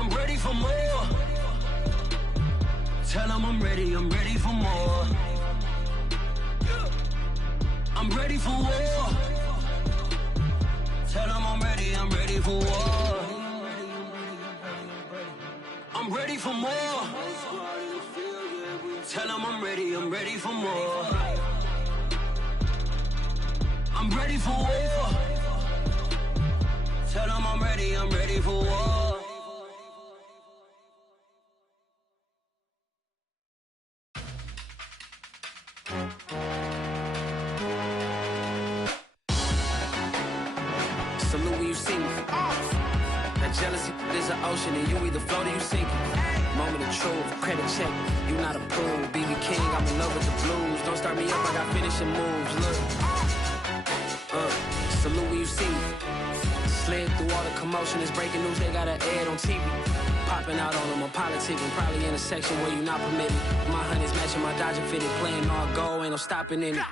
I'm ready for more. Tell them I'm ready for more. I'm ready for war. Tell them I'm ready for war. I'm ready for more. Tell them I'm ready for more. I'm ready for war. Tell them I'm ready for war. Salute when you see me. That jealousy is an ocean and you either float or you sink. Moment of truth, credit check. You not a fool. BB King, I'm in love with the blues. Don't start me up, I got finishing moves. Look. Salute when you see me. Slid through all the commotion. It's breaking news, they got an ad on TV. Popping out on them, I'm politicking. Probably in a section where you not permitted. My honey's matching my Dodger fitted. Playing all go, ain't no stopping in it.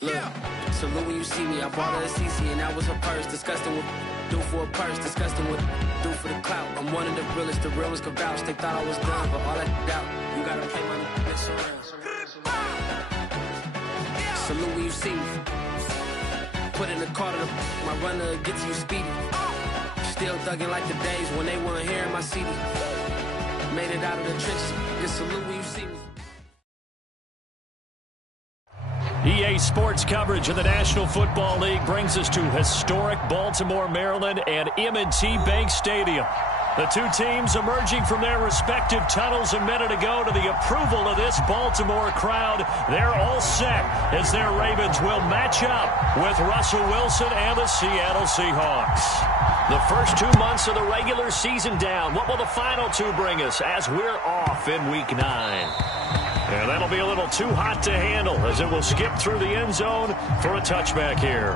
Look, salute when you see me. I bought her a CC and that was her purse. Disgusting what do for a purse. Disgusting what do for the clout. I'm one of the realest could vouch. They thought I was done, but all that doubt. You gotta play my mess around. Salute when you see me. Put in the car to my runner, get to you speedy. Still thugging like the days when they weren't hearing my CD. Made it out of the trenches. Just salute when you see me. EA Sports coverage of the National Football League brings us to historic Baltimore, Maryland, and M&T Bank Stadium. The two teams emerging from their respective tunnels a minute ago to the approval of this Baltimore crowd. They're all set as their Ravens will match up with Russell Wilson and the Seattle Seahawks. The first 2 months of the regular season down. What will the final two bring us as we're off in Week 9? And that'll be a little too hot to handle as it will skip through the end zone for a touchback here.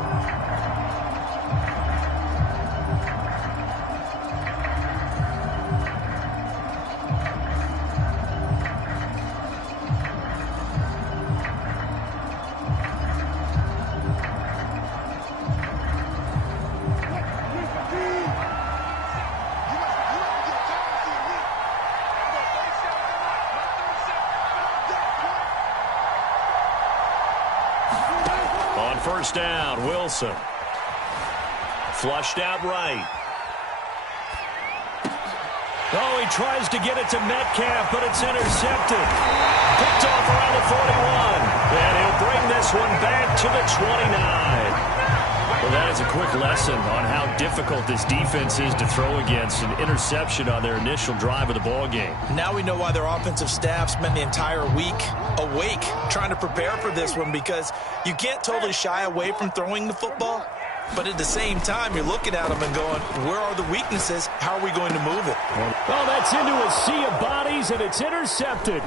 First down, Wilson. Flushed out right. Oh, he tries to get it to Metcalf, but it's intercepted. Picked off around the 41. And he'll bring this one back to the 29. Well, that is a quick lesson on how difficult this defense is to throw against. An interception on their initial drive of the ball game. Now we know why their offensive staff spent the entire week awake trying to prepare for this one, because you can't totally shy away from throwing the football, but at the same time you're looking at them and going, where are the weaknesses? How are we going to move it? Well, that's into a sea of bodies, and it's intercepted.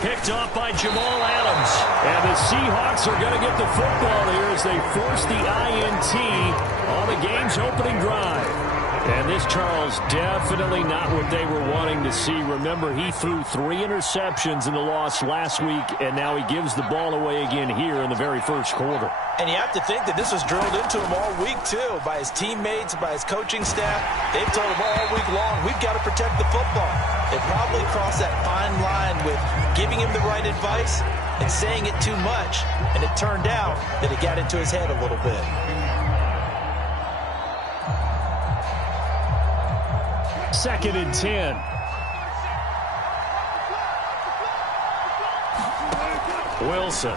Picked off by Jamal Adams. And the Seahawks are going to get the football here as they force the INT on the game's opening drive. And this, Charles, definitely not what they were wanting to see. Remember, he threw 3 interceptions in the loss last week, and now he gives the ball away again here in the very first quarter. And you have to think that this was drilled into him all week, too, by his teammates, by his coaching staff. They've told him all week long, we've got to protect the football. They probably crossed that fine line with giving him the right advice and saying it too much. And it turned out that it got into his head a little bit. Second and 10. Wilson.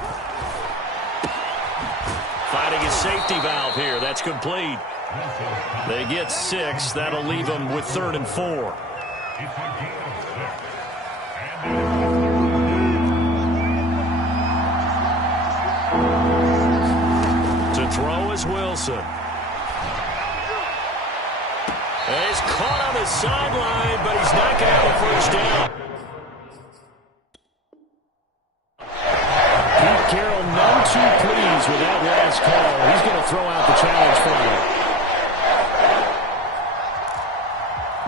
Finding a safety valve here. That's complete. They get 6. That'll leave them with 3rd and 4. To throw is Wilson. He's caught on the sideline, but he's not going to have a first down. Pete Carroll none too pleased with that last call. He's going to throw out the challenge flag.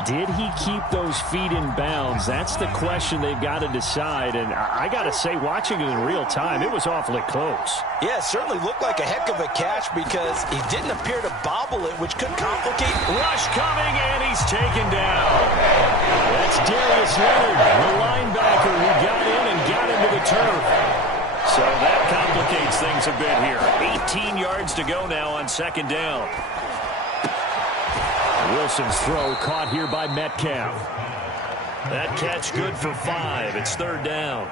did he keep those feet in bounds? That's the question they've got to decide. And I got to say, watching it in real time, it was awfully close. Yeah, it certainly looked like a heck of a catch because he didn't appear to bobble it, which could complicate. Rush coming, and he's taken down. That's Darius Leonard, the linebacker who got in and got into the turf. So that complicates things a bit here. 18 yards to go now on second down. Wilson's throw caught here by Metcalf. That catch good for 5. It's third down.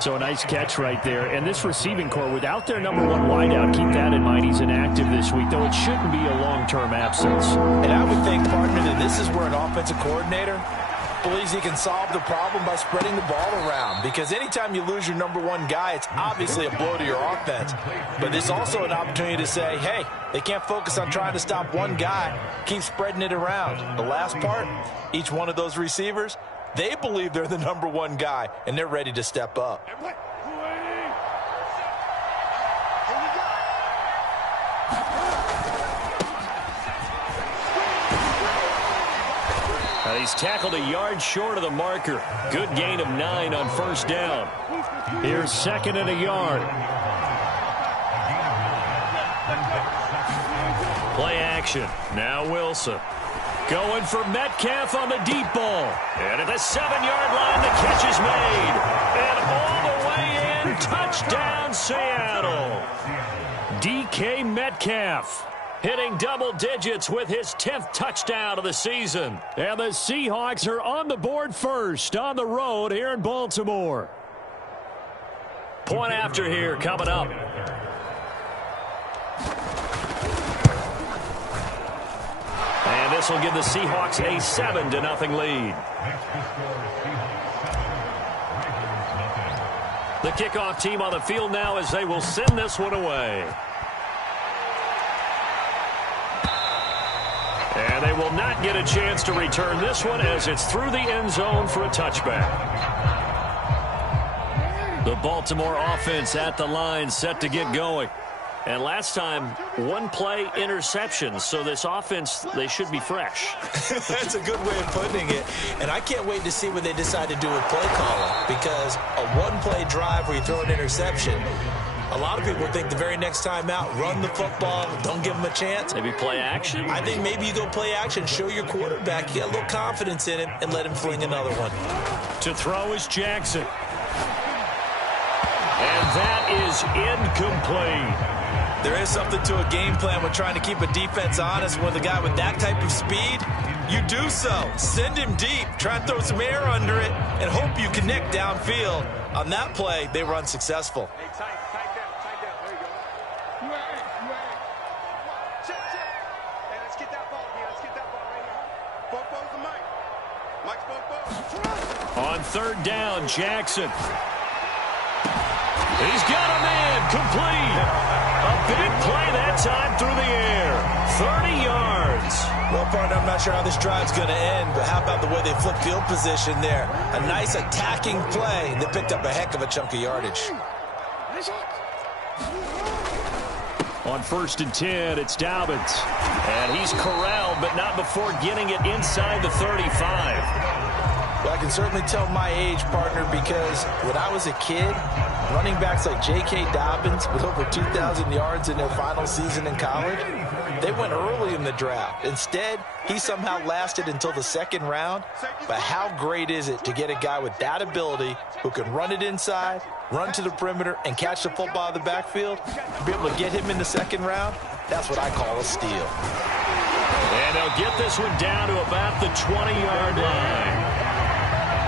So a nice catch right there. And this receiving core, without their number 1 wideout, keep that in mind. He's inactive this week, though it shouldn't be a long-term absence. And I would think, partner, that this is where an offensive coordinator believes he can solve the problem by spreading the ball around. Because anytime you lose your number 1 guy, it's obviously a blow to your offense. But there's also an opportunity to say, hey, they can't focus on trying to stop one guy. Keep spreading it around. The last part, each one of those receivers, they believe they're the number 1 guy, and they're ready to step up. He's tackled a yard short of the marker. Good gain of 9 on first down. Here's second and a yard. Play action. Now Wilson. Going for Metcalf on the deep ball. And at the 7-yard line, the catch is made. And all the way in, touchdown Seattle. DK Metcalf hitting double digits with his 10th touchdown of the season. And the Seahawks are on the board first on the road here in Baltimore. Point after here coming up. And this will give the Seahawks a 7-0 lead. The kickoff team on the field now as they will send this one away. And they will not get a chance to return this one as it's through the end zone for a touchback. The Baltimore offense at the line set to get going. And last time, 1 play interception. So this offense, they should be fresh. That's a good way of putting it. And I can't wait to see what they decide to do with play calling. Because a 1-play drive where you throw an interception, a lot of people think the very next time out, run the football, don't give them a chance. Maybe play action? I think maybe you go play action, show your quarterback, you got a little confidence in him, and let him fling another one. To throw is Jackson. And that is incomplete. There is something to a game plan when trying to keep a defense honest. With a guy with that type of speed, you do so. Send him deep, try and throw some air under it, and hope you connect downfield. On that play, they run successful. Hey, tight down. There you go. You ain't. Check. Hey, let's get that ball here. Let's get that ball right here. Both to Mike. Mike's both. On third down, Jackson. He's got a man complete. A big play that time through the air. 30 yards. Well, partner, I'm not sure how this drive's going to end, but how about the way they flip field position there? A nice attacking play. They picked up a heck of a chunk of yardage. On 1st and 10, it's Dobbins. And he's corralled, but not before getting it inside the 35. Well, I can certainly tell my age, partner, because when I was a kid, running backs like J.K. Dobbins with over 2,000 yards in their final season in college, they went early in the draft. Instead, he somehow lasted until the 2nd round. But how great is it to get a guy with that ability who can run it inside, run to the perimeter, and catch the football out of the backfield? To be able to get him in the 2nd round, that's what I call a steal. And they'll get this one down to about the 20-yard line.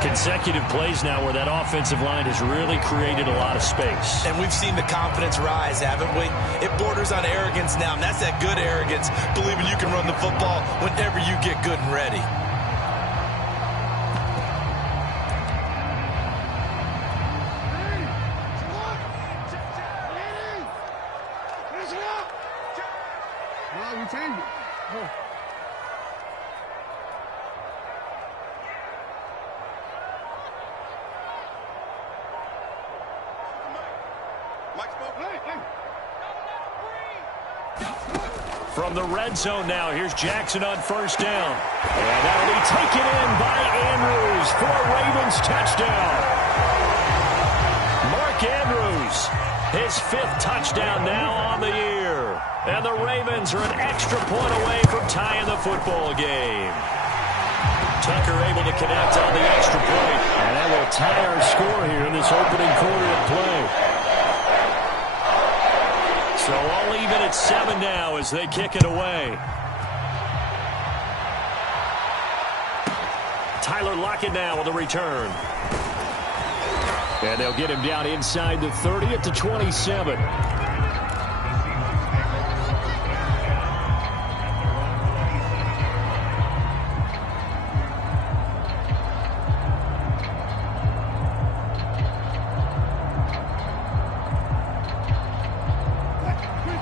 Consecutive plays now where that offensive line has really created a lot of space. And we've seen the confidence rise, haven't we? It borders on arrogance now, and that's that good arrogance, believing you can run the football whenever you get good and ready. We changed it. From the red zone now, here's Jackson on first down. And that'll be taken in by Andrews for a Ravens touchdown. Mark Andrews, his 5th touchdown now on the year. And the Ravens are an extra point away from tying the football game. Tucker able to connect on the extra point. And that will tie our score here in this opening quarter of play. So all even at 7 now as they kick it away. Tyler Lockett now with a return. And they'll get him down inside the 30 at the 27.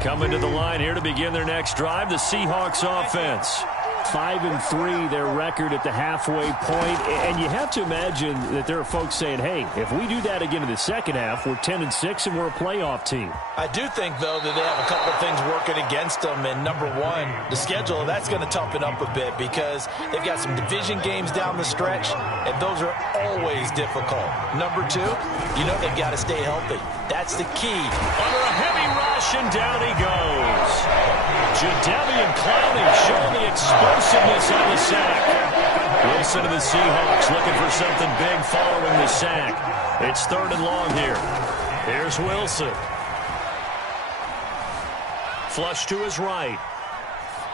Coming to the line here to begin their next drive, the Seahawks offense. 5-3 their record at the halfway point, and you have to imagine that there are folks saying, hey, if we do that again in the second half, we're 10-6 and we're a playoff team. I do think, though, that they have a couple of things working against them, and number one, the schedule, that's going to toughen up a bit because they've got some division games down the stretch, and those are always difficult. Number two, you know they've got to stay healthy. That's the key. Under a heavy rush, and down he goes. Jadeveon Clowney showing the explosiveness on the sack. Wilson of the Seahawks looking for something big following the sack. It's 3rd and long here. Here's Wilson. Flush to his right.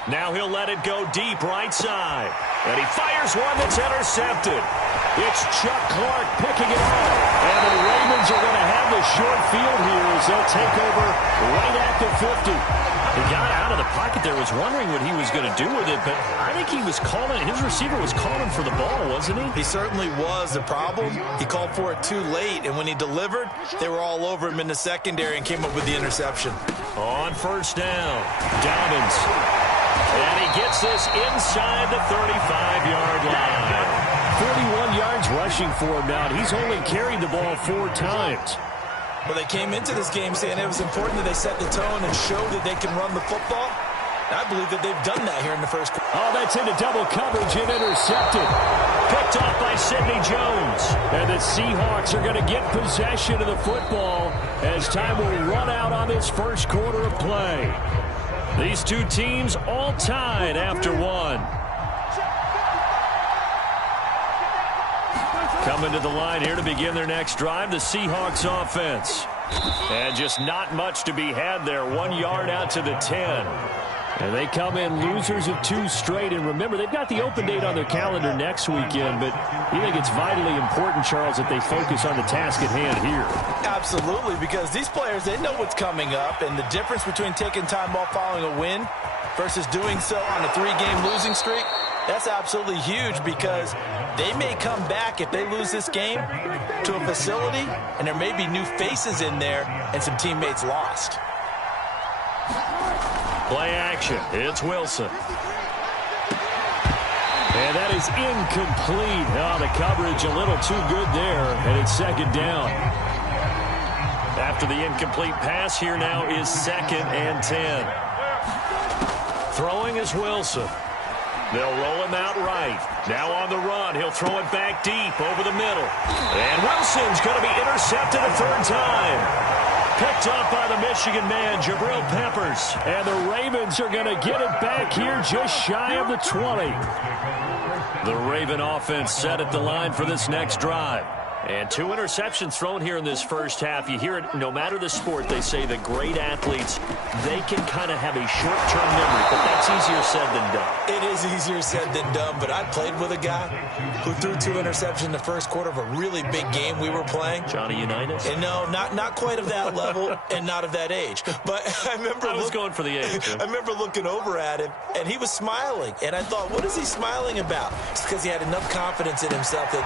Now he'll let it go deep right side. And he fires one that's intercepted. It's Chuck Clark picking it off. And the Ravens are going to have the short field here as they'll take over right at the 50. He got out of the pocket there, was wondering what he was going to do with it, but I think he was calling, his receiver was calling for the ball, wasn't he? He certainly was. The problem, he called for it too late, and when he delivered, they were all over him in the secondary and came up with the interception. On first down, Dobbins. And he gets this inside the 35-yard line. 41 yards rushing for him now. He's only carried the ball 4 times. Well, they came into this game saying it was important that they set the tone and show that they can run the football. And I believe that they've done that here in the first quarter. Oh, that's into double coverage and intercepted. Picked off by Sidney Jones. And the Seahawks are going to get possession of the football as time will run out on this first quarter of play. These two teams all tied after 1. Coming to the line here to begin their next drive, the Seahawks offense. And just not much to be had there. 1 yard out to the 10. And they come in losers of 2 straight. And remember, they've got the open date on their calendar next weekend. But you think it's vitally important, Charles, that they focus on the task at hand here. Absolutely, because these players, they know what's coming up. And the difference between taking time off following a win versus doing so on a 3-game losing streak, that's absolutely huge because they may come back if they lose this game to a facility and there may be new faces in there and some teammates lost. Play action. It's Wilson. And that is incomplete. Oh, the coverage a little too good there, and it's 2nd down. After the incomplete pass, here now is 2nd and 10. Throwing is Wilson. They'll roll him out right. Now on the run. He'll throw it back deep over the middle. And Wilson's going to be intercepted a 3rd time. Picked up by the Michigan man, Jabril Peppers. And the Ravens are going to get it back here just shy of the 20. The Raven offense set at the line for this next drive. And 2 interceptions thrown here in this first half. You hear it, no matter the sport, they say the great athletes, they can kind of have a short-term memory, but that's easier said than done. It is easier said than done, but I played with a guy who threw 2 interceptions in the first quarter of a really big game we were playing. Johnny Unitas? And no, not quite of that level and not of that age. But I remember I was going for the age. I remember looking over at him, and he was smiling. And I thought, what is he smiling about? It's because he had enough confidence in himself that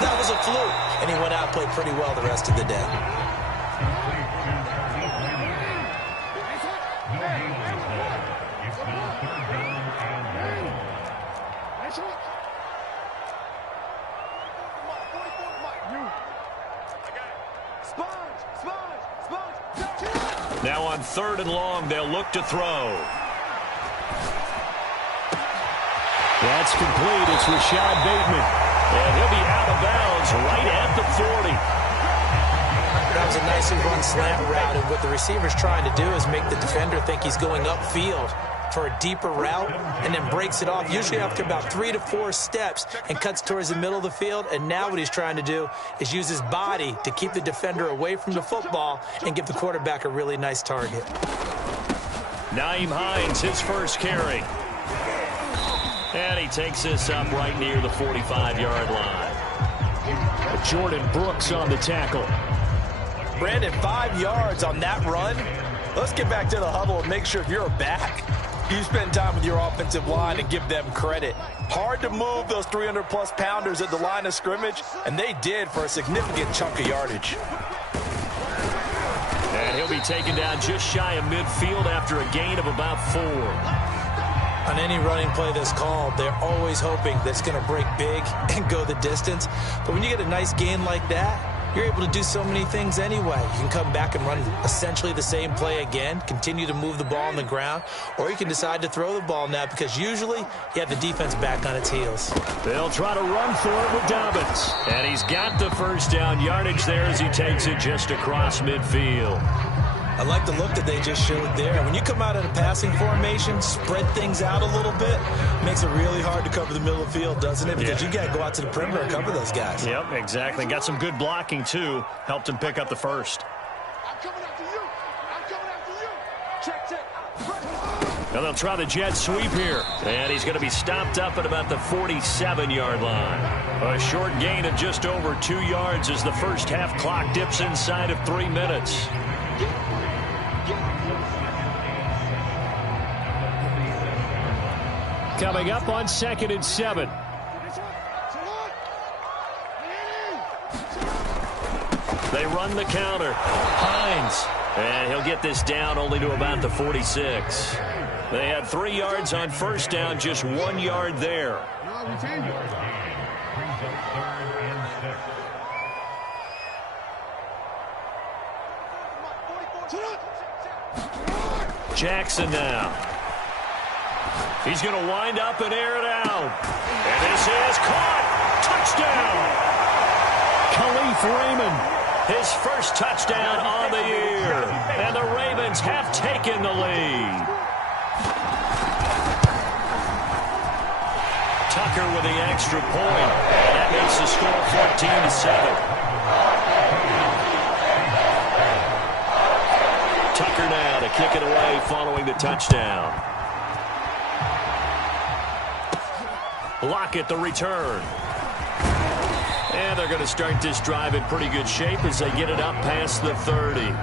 that was a fluke. And he went out and played pretty well the rest of the day. Now on 3rd and long, they'll look to throw. That's complete. It's Rashad Bateman. And he'll be out of bounds right at the 40. That was a nicely run slant route, and what the receiver's trying to do is make the defender think he's going upfield for a deeper route, and then breaks it off, usually after about 3 to 4 steps, and cuts towards the middle of the field. And now what he's trying to do is use his body to keep the defender away from the football and give the quarterback a really nice target. Nyheim Hines, his first carry. And he takes this up right near the 45-yard line. Jordan Brooks on the tackle. Brandon, 5 yards on that run. Let's get back to the huddle and make sure if you're a back, you spend time with your offensive line and give them credit. Hard to move those 300-plus pounders at the line of scrimmage, and they did for a significant chunk of yardage. And he'll be taken down just shy of midfield after a gain of about 4. On any running play that's called, they're always hoping that it's going to break big and go the distance. But when you get a nice gain like that, you're able to do so many things anyway. You can come back and run essentially the same play again, continue to move the ball on the ground, or you can decide to throw the ball now because usually you have the defense back on its heels. They'll try to run for it with Dobbins. And he's got the first down yardage there as he takes it just across midfield. I like the look that they just showed there. When you come out in a passing formation, spread things out a little bit, makes it really hard to cover the middle of the field, doesn't it? Because you got to go out to the perimeter and cover those guys. Yep, exactly. Got some good blocking, too. Helped him pick up the first. I'm coming after you. I'm coming after you. Check. Now they'll try the jet sweep here. And he's going to be stopped up at about the 47-yard line. A short gain of just over 2 yards as the first half clock dips inside of 3 minutes. Coming up on 2nd and 7. They run the counter. Hines. And he'll get this down only to about the 46. They had 3 yards on first down, just 1 yard there. Jackson now. He's going to wind up and air it out. And this is caught. Touchdown. Khalif Raymond, his first touchdown on the year. And the Ravens have taken the lead. Tucker with the extra point. That makes the score 14-7. Tucker now to kick it away following the touchdown. Lockett the return. And they're going to start this drive in pretty good shape as they get it up past the 30.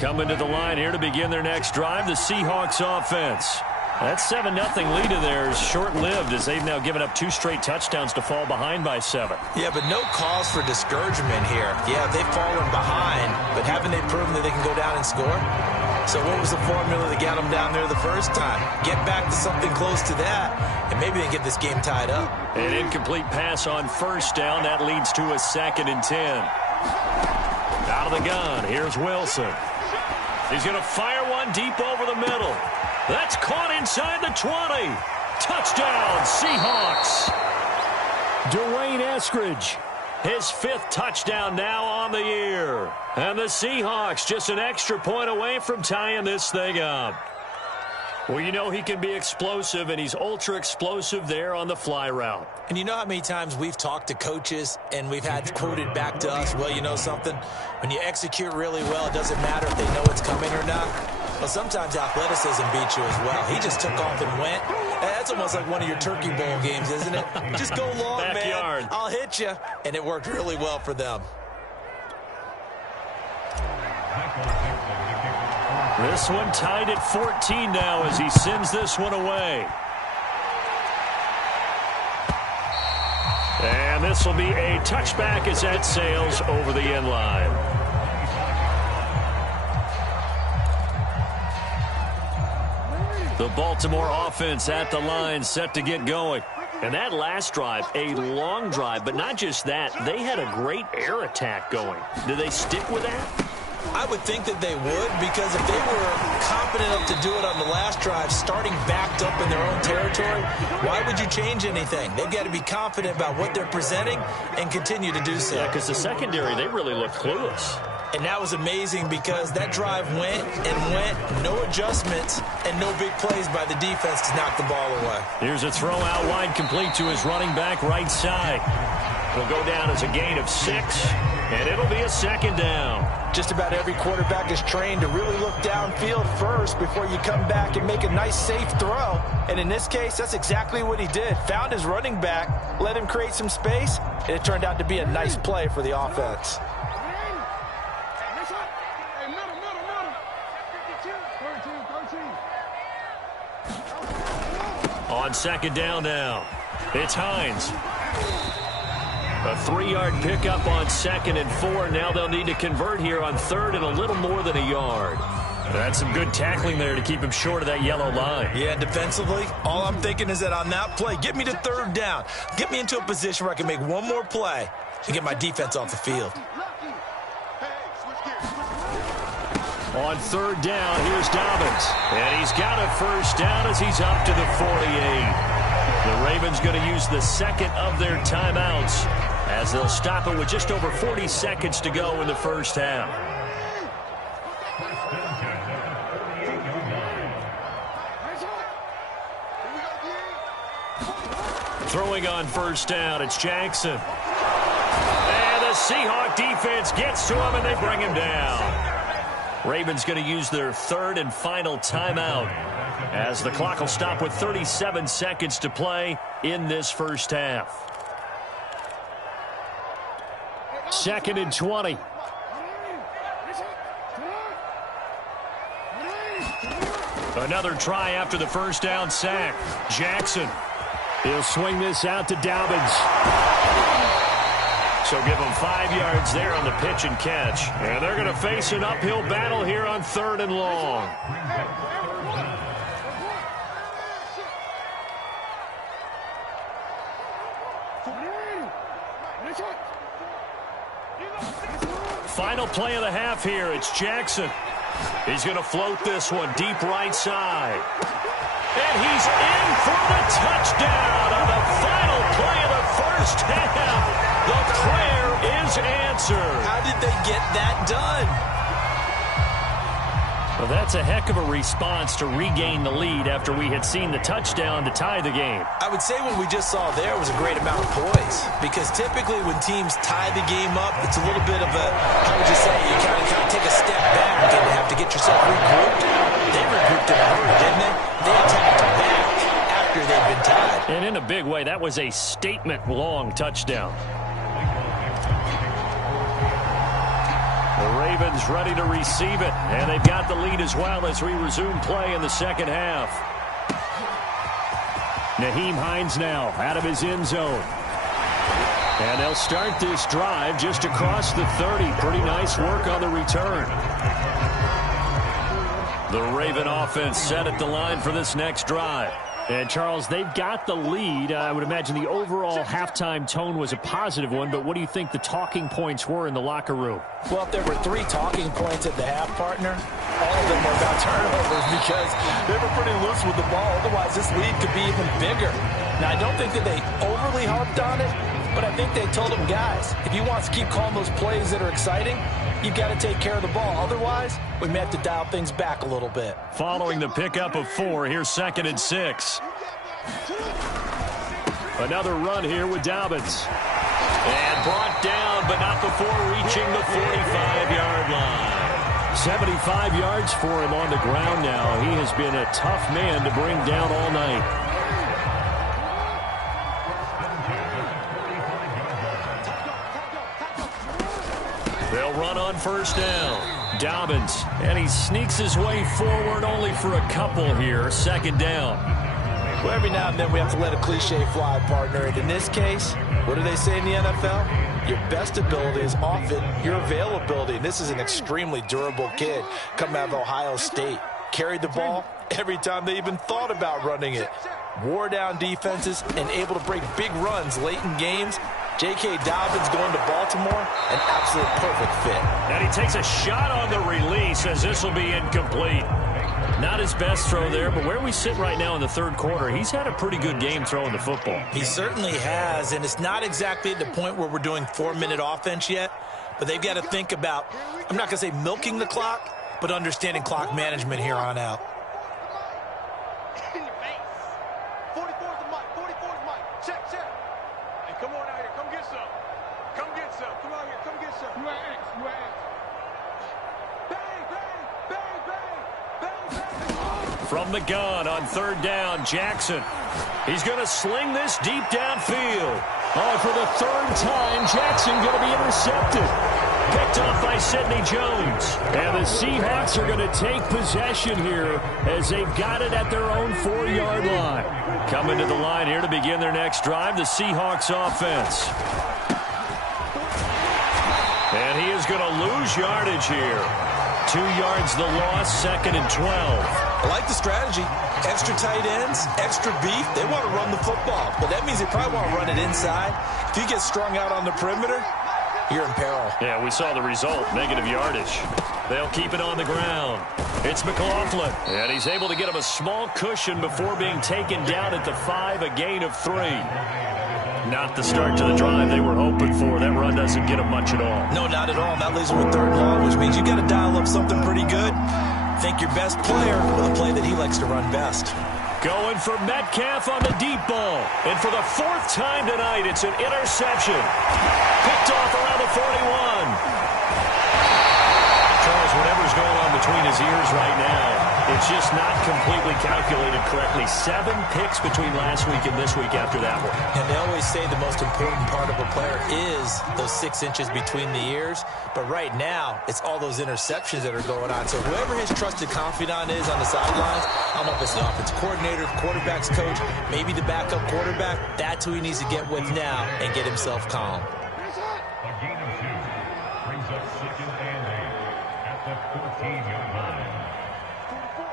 Coming to the line here to begin their next drive, the Seahawks offense. That 7-0 lead of theirs short-lived as they've now given up 2 straight touchdowns to fall behind by 7. Yeah, but no cause for discouragement here. Yeah, they've fallen behind, but haven't they proven that they can go down and score? So what was the formula that got them down there the first time? Get back to something close to that, and maybe they get this game tied up. An incomplete pass on first down. That leads to a 2nd and 10. Out of the gun, here's Wilson. He's going to fire one deep over the middle. That's caught inside the 20. Touchdown, Seahawks. Dwayne Eskridge, his 5th touchdown now on the year. And the Seahawks just an extra point away from tying this thing up. Well, you know he can be explosive, and he's ultra-explosive there on the fly route. And you know how many times we've talked to coaches and we've had quoted back to us, well, you know something? When you execute really well, it doesn't matter if they know it's coming or not. Well, sometimes athleticism beats you as well. He just took off and went. That's almost like one of your Turkey Bowl games, isn't it? Just go long, Backyard. man. I'll hit you. And it worked really well for them. This one tied at 14 now as he sends this one away. And this will be a touchback as that sails over the end line. The Baltimore offense at the line, set to get going. And that last drive, a long drive, but not just that. They had a great air attack going. Do they stick with that? I would think that they would, because if they were confident enough to do it on the last drive, starting backed up in their own territory, why would you change anything? They've got to be confident about what they're presenting and continue to do so. Yeah, because the secondary, they really looked clueless. And that was amazing because that drive went and went, no adjustments, and no big plays by the defense to knock the ball away. Here's a throw out wide, complete to his running back right side. It'll go down as a gain of 6, and it'll be a second down. Just about every quarterback is trained to really look downfield first before you come back and make a nice, safe throw. And in this case, that's exactly what he did. Found his running back, let him create some space, and it turned out to be a nice play for the offense. On second down now, it's Hines. A 3-yard pickup on 2nd and 4. Now they'll need to convert here on 3rd and a little more than a yard. That's some good tackling there to keep him short of that yellow line. Yeah, defensively, all I'm thinking is that on that play, get me to 3rd down. Get me into a position where I can make one more play and get my defense off the field. On 3rd down, here's Dobbins. And he's got a first down as he's up to the 48. The Ravens going to use the second of their timeouts as they'll stop it with just over 40 seconds to go in the first half. Throwing on first down, it's Jackson. And the Seahawk defense gets to him and they bring him down. Ravens going to use their 3rd and final timeout as the clock will stop with 37 seconds to play in this first half. 2nd and 20. Another try after the first down sack. Jackson. He'll swing this out to Dobbins. So give them 5 yards there on the pitch and catch. And they're going to face an uphill battle here on 3rd and long. Final play of the half here. It's Jackson. He's going to float this one deep right side. And he's in for the touchdown on the final play of the first half. The prayer is answered. How did they get that done? Well, that's a heck of a response to regain the lead after we had seen the touchdown to tie the game. I would say what we just saw there was a great amount of poise, because typically when teams tie the game up, it's a little bit of a, how would you say, you kind of take a step back and have to get yourself regrouped. They regrouped in a hurry, didn't they? They attacked back after they'd been tied. And in a big way, that was a statement-long touchdown. The Ravens ready to receive it, and they've got the lead as well as we resume play in the second half. Nyheim Hines now out of his end zone. And they'll start this drive just across the 30. Pretty nice work on the return. The Raven offense set at the line for this next drive. And, Charles, they've got the lead. I would imagine the overall halftime tone was a positive one, but what do you think the talking points were in the locker room? Well, if there were 3 talking points at the half, partner, all of them were about turnovers because they were pretty loose with the ball. Otherwise, this lead could be even bigger. Now, I don't think that they overly harped on it, but I think they told them, guys, if you want to keep calling those plays that are exciting, you've got to take care of the ball. Otherwise, we may have to dial things back a little bit. Following the pickup of 4, here's 2nd and 6. Another run here with Dobbins. And brought down, but not before reaching the 45-yard line. 75 yards for him on the ground now. He has been a tough man to bring down all night. They'll run on first down. Dobbins, and he sneaks his way forward only for a couple here. 2nd down. Well, every now and then we have to let a cliche fly, partner. And in this case, what do they say in the NFL? Your best ability is often your availability. And this is an extremely durable kid coming out of Ohio State. Carried the ball, every time they even thought about running it. Wore down defenses and able to break big runs late in games. J.K. Dobbins going to Baltimore, an absolute perfect fit. And he takes a shot on the release as this will be incomplete. Not his best throw there, but where we sit right now in the third quarter, he's had a pretty good game throwing the football. He certainly has, and it's not exactly at the point where we're doing 4-minute offense yet, but they've got to think about, I'm not going to say milking the clock, but understanding clock management here on out. 44's the mic. 44's mic. Check. Hey, come on out here. Come get some. Come get some. Come out here. Come get some. You ain't X. Bang, bang, bang, bang, bang, bang. From the gun on third down, Jackson. He's going to sling this deep downfield. Oh, for the third time, Jackson going to be intercepted. Picked off by Sidney Jones. And the Seahawks are going to take possession here as they've got it at their own 4-yard line. Coming to the line here to begin their next drive, the Seahawks offense. And he is going to lose yardage here. 2 yards the loss, 2nd and 12. I like the strategy. Extra tight ends, extra beef. They want to run the football, but that means they probably want to run it inside. If you get strung out on the perimeter, you're in peril. Yeah, we saw the result, negative yardage. They'll keep it on the ground. It's McLaughlin, and he's able to get him a small cushion before being taken down at the 5, a gain of 3. Not the start to the drive they were hoping for. That run doesn't get them much at all. No, not at all. And that leaves them with 3rd and long, which means you got to dial up something pretty good. Think your best player with a play that he likes to run best. Going for Metcalf on the deep ball. And for the 4th time tonight, it's an interception. Picked off around the 41. Charles, whatever's going on between his ears right now, it's just not completely calculated correctly. 7 picks between last week and this week after that one. And they always say the most important part of a player is those 6 inches between the ears. But right now, it's all those interceptions that are going on. So whoever his trusted confidant is on the sidelines, I don't know if it's the offensive coordinator, the quarterback's coach, maybe the backup quarterback, that's who he needs to get with now and get himself calm. A gain of 2 brings up 2nd and 8 at the 14-yard line. 44.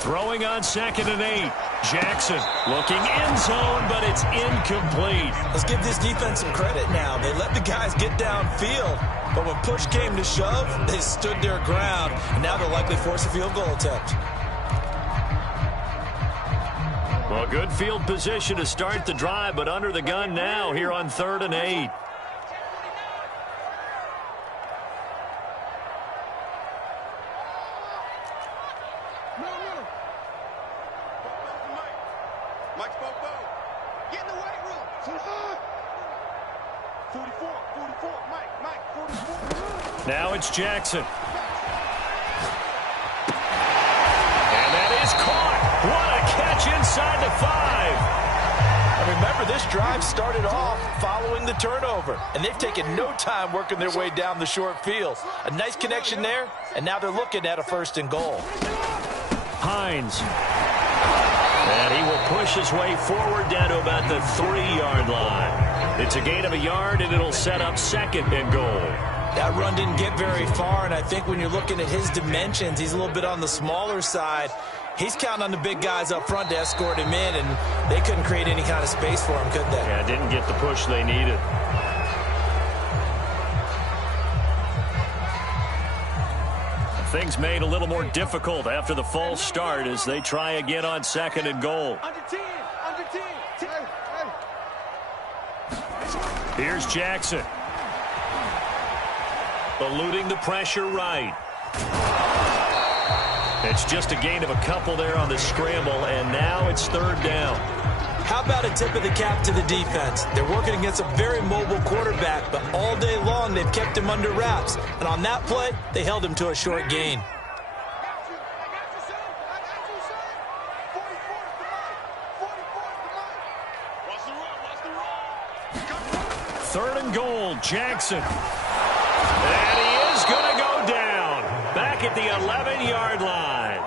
Throwing on 2nd and 8. Jackson looking end zone, but it's incomplete. Let's give this defense some credit now. They let the guys get downfield, but when push came to shove, they stood their ground, and now they'll likely force a field goal attempt. Well, good field position to start the drive, but under the gun now here on 3rd and 8. Mike Bobo. Get in the weight room. 44. Mike, 44. Now it's Jackson. And that is caught. What a catch inside the 5. And remember, this drive started off following the turnover, and they've taken no time working their way down the short field. A nice connection there, and now they're looking at a 1st and goal. Hines. And he will push his way forward down to about the 3-yard line. It's a gain of a yard, and it'll set up 2nd and goal. That run didn't get very far, and I think when you're looking at his dimensions, he's a little bit on the smaller side. He's counting on the big guys up front to escort him in, and they couldn't create any kind of space for him, could they? Yeah, didn't get the push they needed. Things made a little more difficult after the false start as they try again on 2nd and goal. Under 10. Here's Jackson. Eluding the pressure right. It's just a gain of a couple there on the scramble, and now it's 3rd down. How about a tip of the cap to the defense? They're working against a very mobile quarterback, but all day long they've kept him under wraps. And on that play, they held him to a short gain. Third and goal, Jackson. And he is going to go down. Back at the 11-yard line.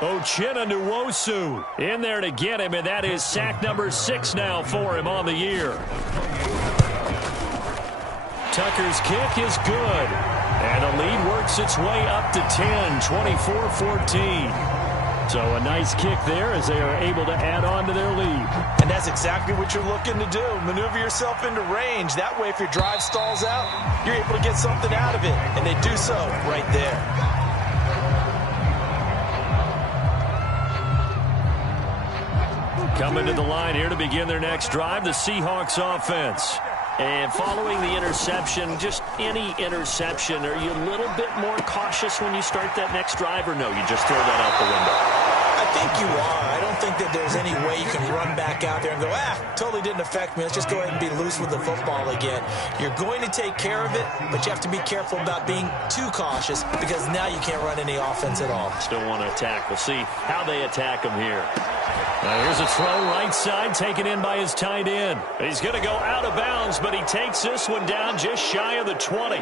Uchenna Nwosu in there to get him, and that is sack number 6 now for him on the year. Tucker's kick is good. And the lead works its way up to 10, 24-14. So a nice kick there as they are able to add on to their lead. And that's exactly what you're looking to do. Maneuver yourself into range. That way, if your drive stalls out, you're able to get something out of it. And they do so right there. Coming to the line here to begin their next drive, the Seahawks offense. And following the interception, just any interception, are you a little bit more cautious when you start that next drive, or no, you just throw that out the window? I think you are. I don't think that there's any way you can run back out there and go, totally didn't affect me. Let's just go ahead and be loose with the football again. You're going to take care of it, but you have to be careful about being too cautious because now you can't run any offense at all. Still want to attack. We'll see how they attack them here. Now here's a throw right side taken in by his tight end. He's going to go out of bounds, but he takes this one down just shy of the 20.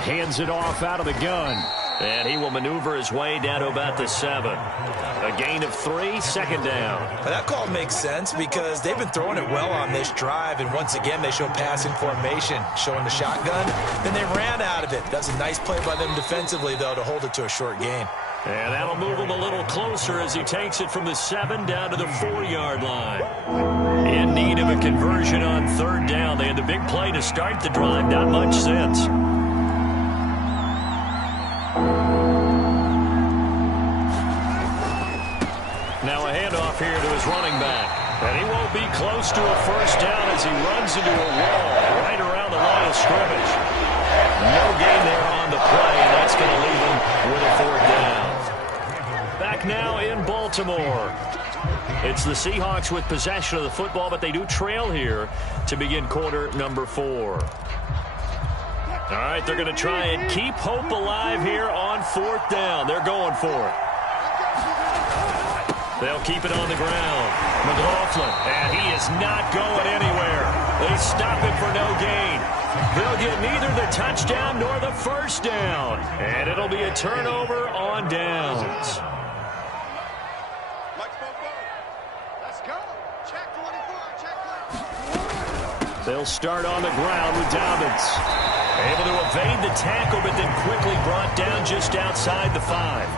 Hands it off out of the gun. And he will maneuver his way down to about the 7. A gain of 3, second down. Now that call makes sense because they've been throwing it well on this drive, and once again they show passing formation, showing the shotgun. Then they ran out of it. That's a nice play by them defensively, though, to hold it to a short gain. And that'll move him a little closer as he takes it from the 7 down to the 4-yard line. In need of a conversion on third down. They had the big play to start the drive. Not much since. Now a handoff here to his running back. And he won't be close to a first down as he runs into a wall right around the line of scrimmage. No gain there on the play, and that's going to leave him with a 4th down. Back now in Baltimore. It's the Seahawks with possession of the football, but they do trail here to begin quarter number 4. All right, they're going to try and keep hope alive here on 4th down. They're going for it. They'll keep it on the ground. McLaughlin, and he is not going anywhere. They stop him for no gain. They'll get neither the touchdown nor the first down. And it'll be a turnover on downs. Let's go. Check 24. Check 24. They'll start on the ground with Dobbins. Able to evade the tackle, but then quickly brought down just outside the 5.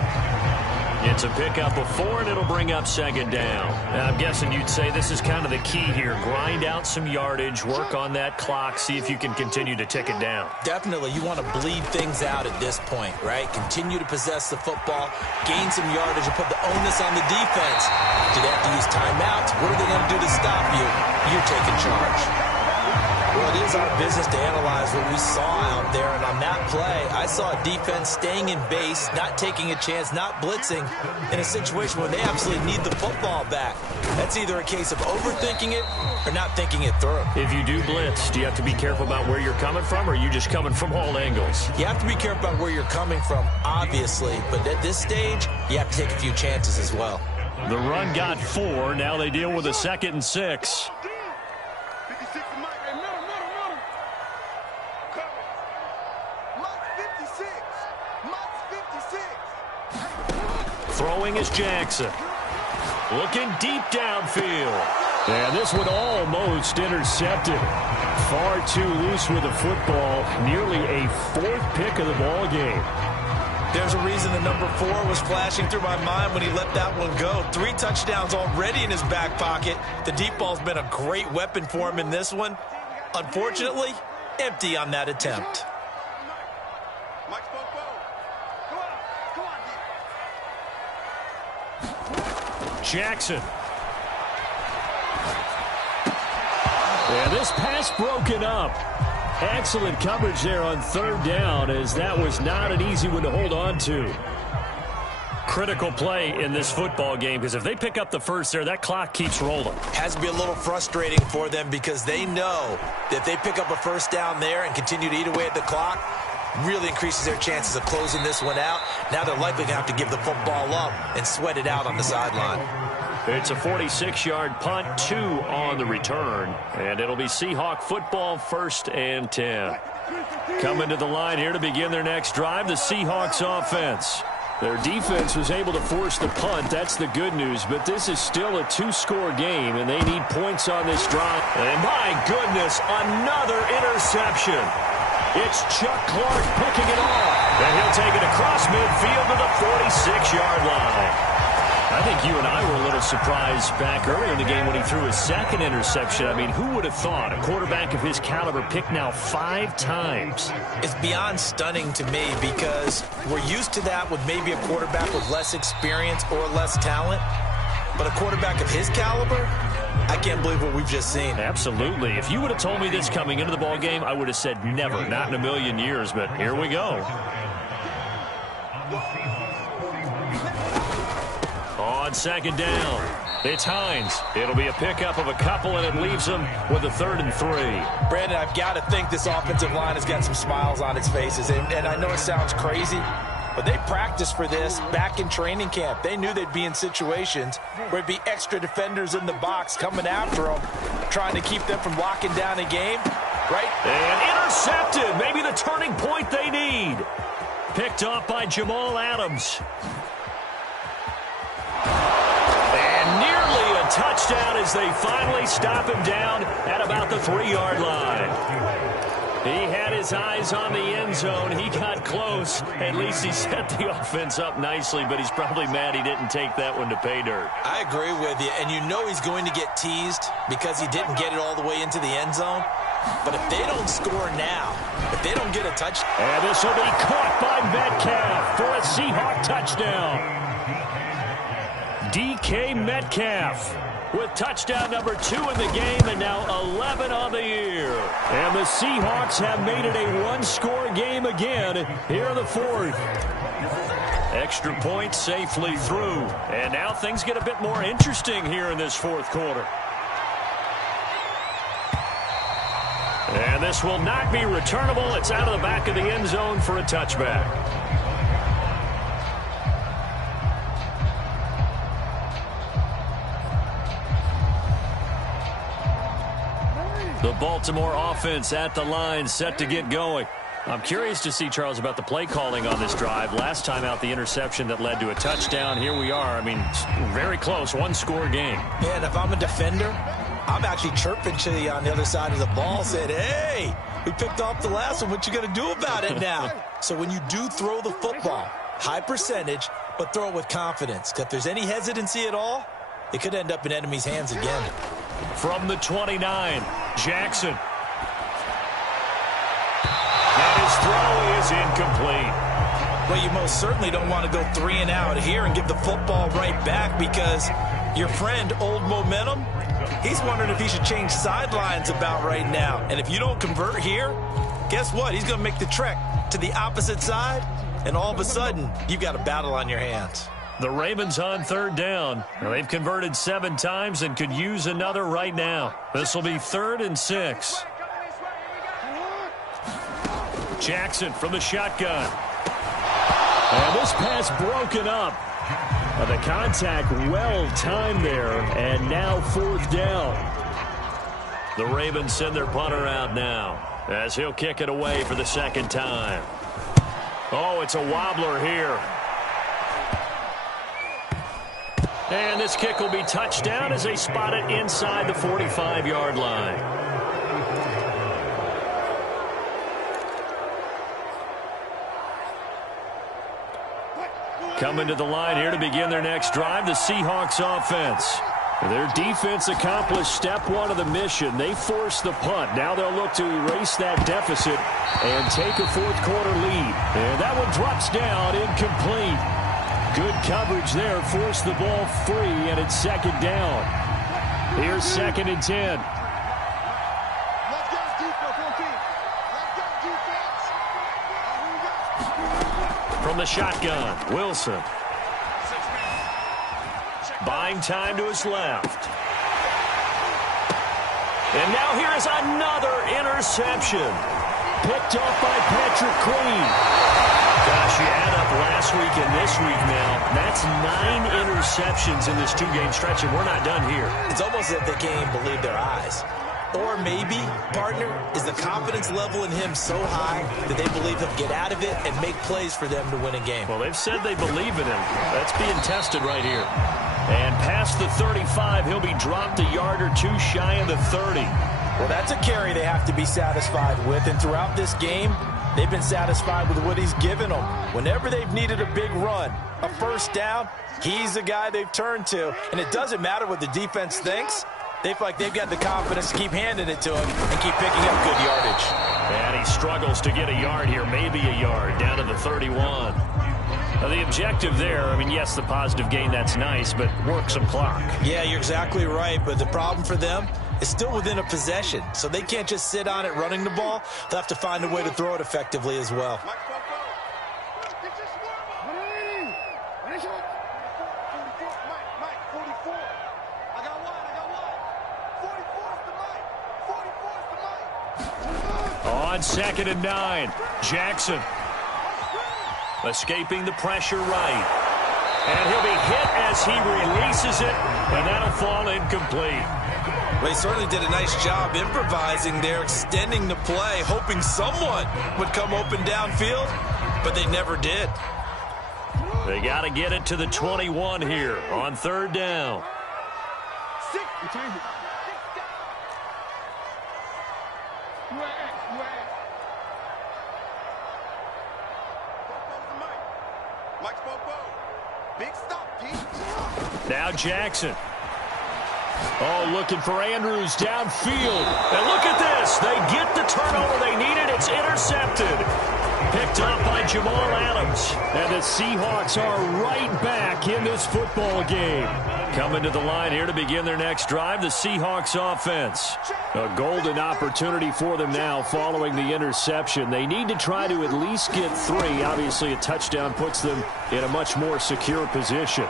It's a pickup of 4, and it'll bring up second down. Now, I'm guessing you'd say this is kind of the key here. Grind out some yardage, work on that clock, see if you can continue to tick it down. Definitely. You want to bleed things out at this point, right? Continue to possess the football, gain some yardage, and put the onus on the defense. Do they have to use timeouts? What are they going to do to stop you? You're taking charge. Well, it is our business to analyze what we saw out there, and on that play, I saw a defense staying in base, not taking a chance, not blitzing, in a situation where they absolutely need the football back. That's either a case of overthinking it or not thinking it through. If you do blitz, do you have to be careful about where you're coming from, or are you just coming from all angles? You have to be careful about where you're coming from, obviously, but at this stage, you have to take a few chances as well. The run got 4. Now they deal with a 2nd and 6. 56 to Mike. Hey, middle. Cover. Mike's 56. Throwing is Jackson. Looking deep downfield. And this one almost intercepted. Far too loose with the football. Nearly a 4th pick of the ball game. There's a reason the number 4 was flashing through my mind when he let that one go. 3 touchdowns already in his back pocket. The deep ball's been a great weapon for him in this one. Unfortunately, empty on that attempt. Mike's both. Go on. Jackson. And this pass broken up. Excellent coverage there on 3rd down, as that was not an easy one to hold on to. Critical play in this football game, because if they pick up the first there, that clock keeps rolling. Has to be a little frustrating for them because they know that if they pick up a first down there and continue to eat away at the clock, really increases their chances of closing this one out. Now they're likely going to have to give the football up and sweat it out on the sideline. It's a 46-yard punt, 2 on the return, and it'll be Seahawk football, 1st and 10. Coming to the line here to begin their next drive, the Seahawks offense. Their defense was able to force the punt. That's the good news. But this is still a two-score game, and they need points on this drive. And my goodness, another interception. It's Chuck Clark picking it off. And he'll take it across midfield to the 46-yard line. I think you and I were a little surprised back earlier in the game when he threw his second interception. I mean, who would have thought a quarterback of his caliber picked now 5 times? It's beyond stunning to me because we're used to that with maybe a quarterback with less experience or less talent. But a quarterback of his caliber, I can't believe what we've just seen. Absolutely. If you would have told me this coming into the ball game, I would have said never, not in a million years. But here we go. On second down, it's Hines. It'll be a pickup of a couple, and it leaves them with a 3rd and 3. Brandon, I've got to think this offensive line has got some smiles on its faces. And I know it sounds crazy, but they practiced for this back in training camp. They knew they'd be in situations where it'd be extra defenders in the box coming after them, trying to keep them from locking down a game, right? And intercepted. Maybe the turning point they need. Picked off by Jamal Adams. And nearly a touchdown as they finally stop him down at about the 3-yard line. He had his eyes on the end zone. He got close. At least he set the offense up nicely, but he's probably mad he didn't take that one to pay dirt. I agree with you, and you know he's going to get teased because he didn't get it all the way into the end zone. But if they don't score now, if they don't get a touchdown. And this will be caught by Metcalf for a Seahawk touchdown. DK Metcalf with touchdown number 2 in the game and now 11 on the year. And the Seahawks have made it a one-score game again here in the 4th. Extra point safely through. And now things get a bit more interesting here in this 4th quarter. And this will not be returnable. It's out of the back of the end zone for a touchback. The Baltimore offense at the line, set to get going. I'm curious to see, Charles, about the play calling on this drive. Last time out, the interception that led to a touchdown. Here we are. I mean, very close, one-score game. Yeah, and if I'm a defender, I'm actually chirping to you on the other side of the ball, saying, hey, we picked off the last one. What you going to do about it now? So when you do throw the football, high percentage, but throw it with confidence. If there's any hesitancy at all, it could end up in enemy's hands again. From the 29, Jackson. And his throw is incomplete. Well, you most certainly don't want to go 3 and out here and give the football right back because your friend, Old Momentum, he's wondering if he should change sidelines about right now. And if you don't convert here, guess what? He's going to make the trek to the opposite side, and all of a sudden, you've got a battle on your hands. The Ravens on 3rd down. They've converted 7 times and could use another right now. This will be 3rd and 6. Jackson from the shotgun. And this pass broken up. The contact well timed there, and now 4th down. The Ravens send their punter out now as he'll kick it away for the 2nd time. Oh, it's a wobbler here. And this kick will be touchdown as they spot it inside the 45-yard line. Coming to the line here to begin their next drive, the Seahawks offense. Their defense accomplished step 1 of the mission. They forced the punt. Now they'll look to erase that deficit and take a 4th quarter lead. And that one drops down, incomplete. Good coverage there, forced the ball free, and it's 2nd down. Here's 2nd and 10. Let's go, defense, 14. Let's go, defense. From the shotgun, Wilson. Buying time to his left. And now here is another interception. Picked off by Patrick Queen. Gosh, you add up last week and this week now. That's 9 interceptions in this 2-game stretch, and we're not done here. It's almost as if they can't even believe their eyes. Or maybe, partner, is the confidence level in him so high that they believe he'll get out of it and make plays for them to win a game. Well, they've said they believe in him. That's being tested right here. And past the 35, he'll be dropped a yard or two shy of the 30. Well, that's a carry they have to be satisfied with. And throughout this game, they've been satisfied with what he's given them. Whenever they've needed a big run, a first down, he's the guy they've turned to. And it doesn't matter what the defense thinks. They feel like they've got the confidence to keep handing it to him and keep picking up good yardage. And he struggles to get a yard here, maybe a yard, down to the 31. Now, the objective there, I mean, yes, the positive gain, that's nice, but work some clock. Yeah, you're exactly right, but the problem for them is still within a possession, so they can't just sit on it running the ball. They'll have to find a way to throw it effectively as well. On 2nd and 9, Jackson escaping the pressure right. And he'll be hit as he releases it, and that'll fall incomplete. Well, he certainly did a nice job improvising there, extending the play, hoping someone would come open downfield, but they never did. They got to get it to the 21 here on 3rd down. Now Jackson. Oh, looking for Andrews downfield. And look at this. They get the turnover they needed. It's intercepted. Picked up by Jamal Adams. And the Seahawks are right back in this football game. Coming to the line here to begin their next drive, the Seahawks offense. A golden opportunity for them now following the interception. They need to try to at least get 3. Obviously, a touchdown puts them in a much more secure position.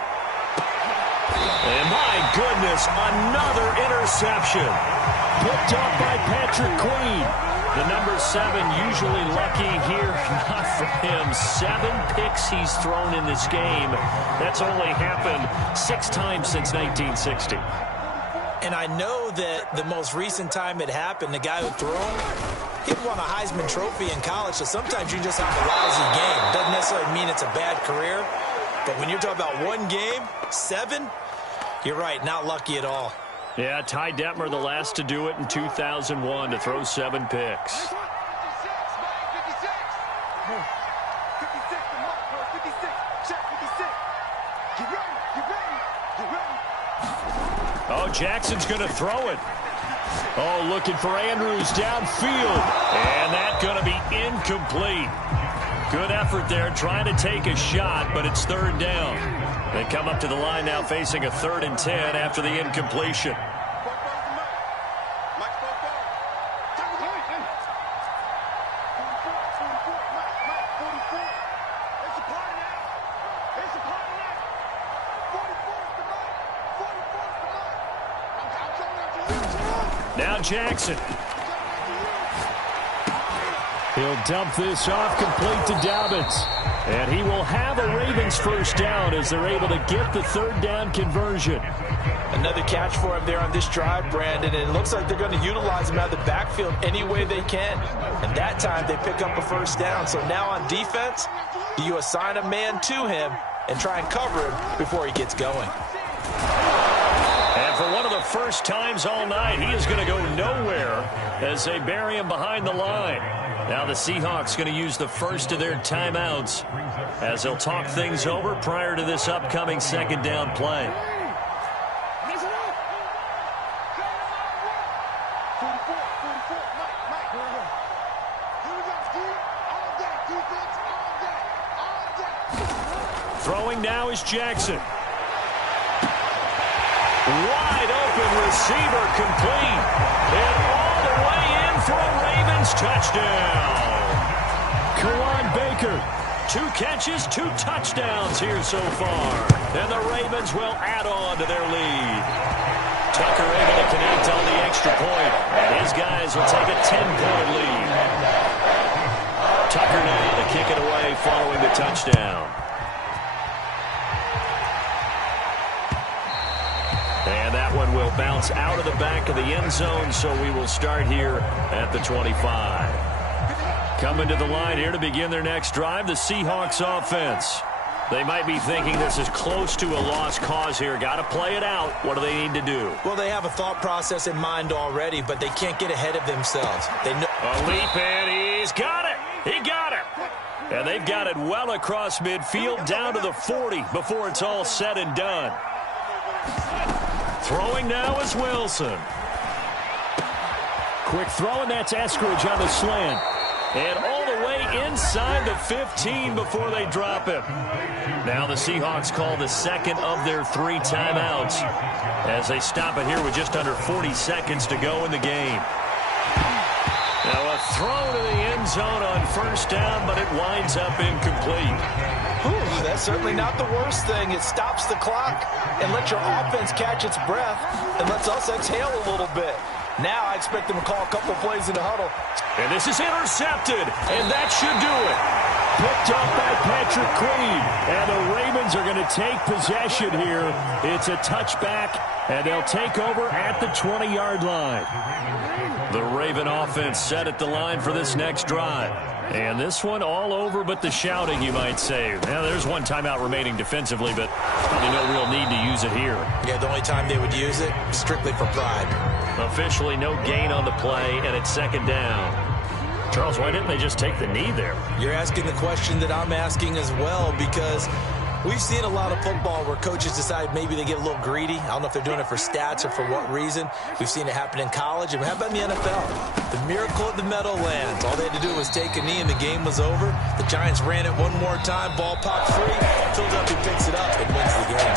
And my goodness, another interception. Picked up by Patrick Queen. The number 7 usually lucky here. Not for him. 7 picks he's thrown in this game. That's only happened 6 times since 1960. And I know that the most recent time it happened, the guy who threw him, he won a Heisman Trophy in college, so sometimes you just have a lousy game. Doesn't necessarily mean it's a bad career, but when you're talking about one game, 7, you're right, not lucky at all. Yeah, Ty Detmer, the last to do it in 2001, to throw 7 picks. Oh, Jackson's going to throw it. Oh, looking for Andrews downfield. And that's going to be incomplete. Good effort there, trying to take a shot, but it's 3rd down. They come up to the line now facing a 3rd and 10 after the incompletion. Now Jackson. He'll dump this off complete to Dobbins. And he will have a Ravens first down as they're able to get the 3rd down conversion. Another catch for him there on this drive, Brandon, and it looks like they're going to utilize him out of the backfield any way they can. And that time they pick up a first down. So now on defense, you assign a man to him and try and cover him before he gets going. And for one of the first times all night, he is going to go nowhere as they bury him behind the line. Now the Seahawks going to use the first of their timeouts as they'll talk things over prior to this upcoming 2nd down play. Throwing now is Jackson. Wide open receiver complete. And all the way in for a Ravens touchdown. Kawan Baker, 2 catches, 2 touchdowns here so far. And the Ravens will add on to their lead. Tucker able to connect on the extra point. And his guys will take a 10-point lead. Tucker now to kick it away following the touchdown. And that one will bounce out of the back of the end zone, so we will start here at the 25. Coming to the line here to begin their next drive, the Seahawks offense. They might be thinking this is close to a lost cause here. Got to play it out. What do they need to do? Well, they have a thought process in mind already, but they can't get ahead of themselves. They know. A leap, and he's got it. He got it. And they've got it well across midfield down to the 40 before it's all said and done. Throwing now is Wilson. Quick throw, and that's Eskridge on the slant. And all the way inside the 15 before they drop it. Now the Seahawks call the second of their 3 timeouts as they stop it here with just under 40 seconds to go in the game. Now a throw to the end zone on first down, but it winds up incomplete. Ooh, that's certainly not the worst thing. It stops the clock and lets your offense catch its breath and lets us exhale a little bit. Now I expect them to call a couple plays in the huddle. And this is intercepted, and that should do it. Picked up by Patrick Queen, and the Ravens are going to take possession here. It's a touchback, and they'll take over at the 20-yard line. The Raven offense set at the line for this next drive. And this one all over but the shouting, you might say. Now, there's one timeout remaining defensively, but probably no real need to use it here. Yeah, the only time they would use it, strictly for pride. Officially no gain on the play, and it's second down. Charles, why didn't they just take the knee there? You're asking the question that I'm asking as well, because we've seen a lot of football where coaches decide maybe they get a little greedy. I don't know if they're doing it for stats or for what reason. We've seen it happen in college. And how about in the NFL? The miracle at the Meadowlands. All they had to do was take a knee and the game was over. The Giants ran it one more time. Ball popped free. Philadelphia picks it up and wins the game.